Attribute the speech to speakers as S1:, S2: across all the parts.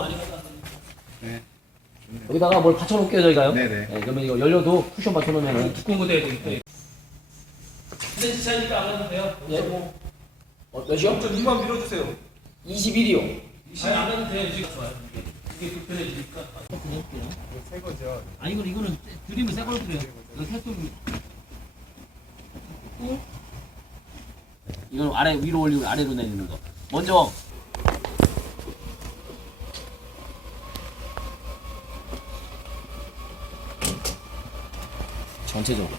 S1: 네.
S2: 여기다가 뭘 받쳐놓을게요 저희가요.
S1: 네네.
S2: 네, 그러면 이거 열려도 쿠션 받쳐놓으면
S3: 두꺼운 거 돼야 되겠다. 10cm 차이니까 안 가도 돼요.
S2: 예. 몇이요?
S3: 좀 이만 밀어주세요.
S2: 21이요.
S3: 아니 안 가도 돼요. 지금 좋아요. 이게 불편해지니까.
S1: 새 거죠.
S3: 아 이거는 드리면 새 걸로 드려요. 이거 새똥.
S2: 이건 아래 위로 올리고 아래로 내리는 거. 먼저 전체적으로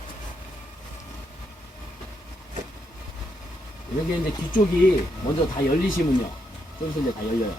S2: 여기 이제 뒤쪽이 먼저 다 열리시면요 좀 있으면 이제 다 열려요.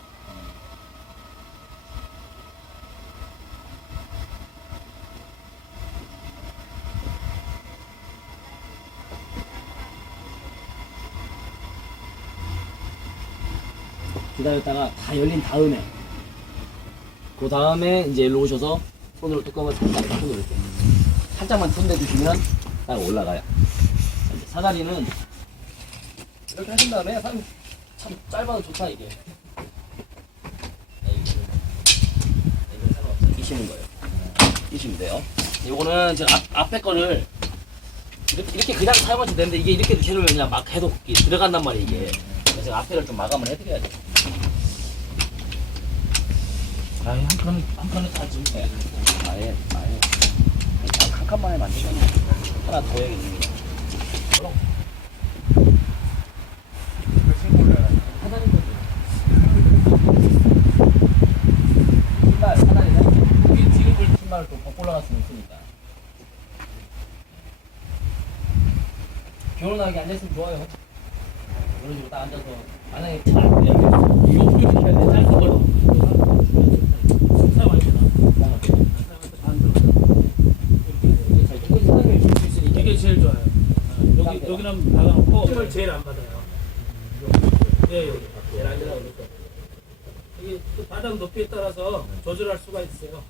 S2: 기다렸다가 다 열린 다음에 그 다음에 이제 일로 오셔서 손으로 뚜껑을 살짝 손으로 이렇게 살짝만 손대주시면 딱 올라가요. 이제 사다리는 이렇게 하신 다음에 참 짧아도 좋다 이게. 이거 상관없어요. 끼시는 거예요. 끼시면 돼요. 요거는 지금 앞에 거를 이렇게 그냥 사용하셔도 되는데 이게 이렇게 해놓으면 그냥 막 해도 들어간단 말이에요 이게. 그래서 앞에를 좀 마감을 해드려야죠. 아예 한 칸을 다 지금 아예 한 칸만에 만들면 하나 더 해야겠네. 하나님 거죠. 신발 하나님이네. 여기 뒤로 볼 신발을 또 벗고 올라갈 수는 있으니까. 결혼하게 앉아있으면 좋아요. 이런 식으로 딱 앉아서 만약에 잘안 돼. 이거 이렇게 해야 돼. 짧은 걸.
S3: 이게 제일 좋아요. 여기는 박아놓고 힘을 제일 안 받아요. 예, 여기 제일 안전하고 그렇죠. 이게 또 바닥 높이에 따라서 조절할 수가 있어요.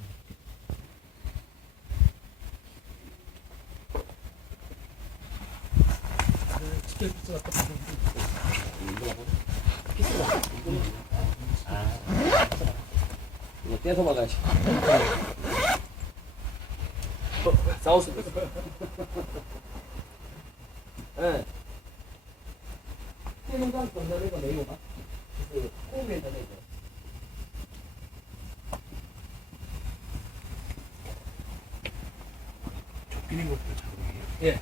S3: 스케일 피스가 또
S2: 이거 떼서 막아야지. 싸웠을 때. 예. 태농장 건너리가 내용가? 그 호흡에다 내죠.
S1: 좁히는 것도 자동이에요.
S3: 예.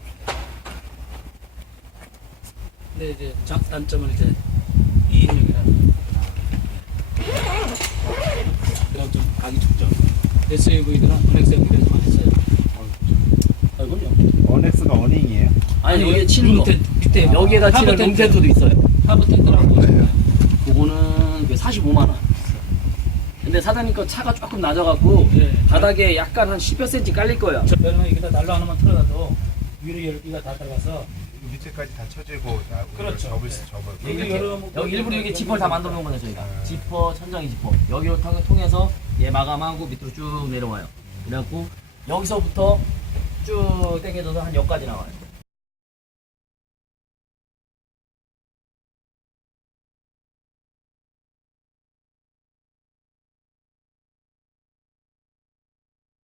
S3: 근데 이제 단점은 이제 2인용이라. 그럼 좀 가기 좋죠. SUV들은 NXUV들은 많이 써요. 아, 그럼요.
S1: 어넥스가 어닝이에요?
S2: 아니 여기에 치는 거.
S3: 밑에
S2: 여기에다 치는
S3: 하부 텐트.
S2: 롱텐트도 있어요.
S3: 하부 텐트라고
S1: 네.
S2: 그거는 45만 원. 근데 사장님 거 차가 조금 낮아갖고
S3: 예.
S2: 바닥에 약간 한 10여 cm 깔릴 거예요.
S3: 여름에 여기다 난로 하나만 틀어놔도 위로 열기가 다 들어가서
S1: 밑에까지 다 쳐지고
S3: 그렇죠.
S1: 접을
S3: 네.
S1: 접을.
S3: 여기 여름
S2: 여기 일부러 여기 지퍼를 다 만들어 놓은 거죠 저희가. 지퍼, 천장이 지퍼. 여기로 통해서 얘 마감하고 밑으로 쭉 내려와요. 그래갖고 여기서부터 쭉 당겨져서 한 여기까지 나와요.